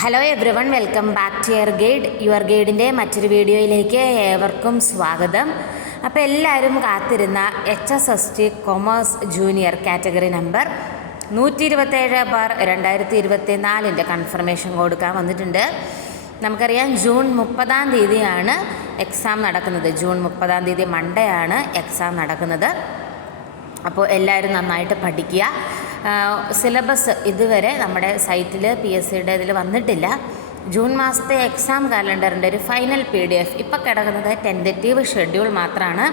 Hello everyone, welcome back to your ഗൈഡിൻ്റെ മറ്റൊരു വീഡിയോയിലേക്ക് ഏവർക്കും സ്വാഗതം. അപ്പോൾ എല്ലാവരും കാത്തിരുന്ന HSST commerce junior category number 127/2024 confirmation കൊടുക്കാൻ വന്നിട്ടുണ്ട്. നമുക്കറിയാം ജൂൺ 30 എക്സാം നടക്കുന്നത്. ജൂൺ 30 മൺഡേ ആണ് എക്സാം നടക്കുന്നത്. അപ്പോൾ എല്ലാവരും നന്നായിട്ട് പഠിക്കുക. സിലബസ് ഇതുവരെ നമ്മുടെ സൈറ്റിൽ PSCയുടെ ഇതിൽ വന്നിട്ടില്ല. ജൂൺ മാസത്തെ എക്സാം കാലണ്ടറിൻ്റെ ഒരു ഫൈനൽ PDF ഇപ്പോൾ കിടക്കുന്നത് ടെൻറ്റേറ്റീവ് ഷെഡ്യൂൾ മാത്രമാണ്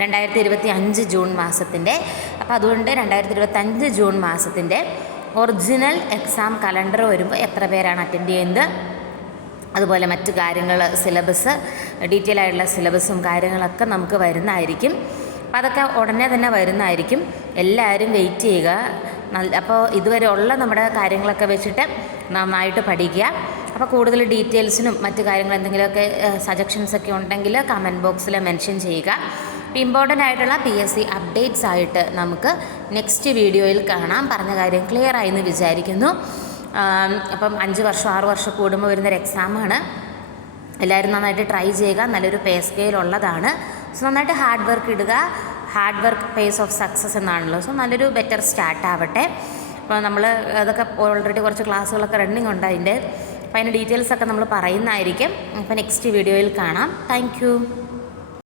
2025 ജൂൺ മാസത്തിൻ്റെ. അപ്പോൾ അതുകൊണ്ട് 2025 ജൂൺ മാസത്തിൻ്റെ ഒറിജിനൽ എക്സാം കലണ്ടർ വരുമ്പോൾ എത്ര പേരാണ് അറ്റൻഡ് ചെയ്യുന്നത്, അതുപോലെ മറ്റു കാര്യങ്ങൾ, സിലബസ്, ഡീറ്റെയിൽ ആയിട്ടുള്ള സിലബസും കാര്യങ്ങളൊക്കെ നമുക്ക് വരുന്നതായിരിക്കും. അപ്പോൾ അതൊക്കെ ഉടനെ തന്നെ വരുന്നതായിരിക്കും. എല്ലാവരും വെയിറ്റ് ചെയ്യുക. അപ്പോൾ ഇതുവരെ ഉള്ള നമ്മുടെ കാര്യങ്ങളൊക്കെ വെച്ചിട്ട് നന്നായിട്ട് പഠിക്കുക. അപ്പോൾ കൂടുതൽ ഡീറ്റെയിൽസിനും മറ്റു കാര്യങ്ങൾ എന്തെങ്കിലുമൊക്കെ സജഷൻസൊക്കെ ഉണ്ടെങ്കിൽ കമൻറ്റ് ബോക്സിൽ മെൻഷൻ ചെയ്യുക. ഇമ്പോർട്ടൻ്റ് ആയിട്ടുള്ള PSC അപ്ഡേറ്റ്സ് ആയിട്ട് നമുക്ക് നെക്സ്റ്റ് വീഡിയോയിൽ കാണാം. പറഞ്ഞ കാര്യം ക്ലിയർ ആയെന്ന് വിചാരിക്കുന്നു. അപ്പം 5 വർഷം 6 വർഷം കൂടുമ്പോൾ വരുന്നൊരു എക്സാമാണ്. എല്ലാവരും നന്നായിട്ട് ട്രൈ ചെയ്യുക. നല്ലൊരു പേ സ്കെയിൽ ഉള്ളതാണ്. സോ നന്നായിട്ട് ഹാർഡ് വർക്ക് ഇടുക. Hard work pace of success എന്നാണല്ലോ. സോ നല്ലൊരു ബെറ്റർ സ്റ്റാർട്ട് ആവട്ടെ. അപ്പോൾ നമ്മൾ അതൊക്കെ ഓൾറെഡി കുറച്ച് ക്ലാസ്സുകളൊക്കെ റണ്ണിങ് ഉണ്ട് അതിൻ്റെ. അപ്പോൾ അതിൻ്റെ ഡീറ്റെയിൽസൊക്കെ നമ്മൾ പറയുന്നതായിരിക്കും. അപ്പോൾ നെക്സ്റ്റ് വീഡിയോയിൽ കാണാം. താങ്ക്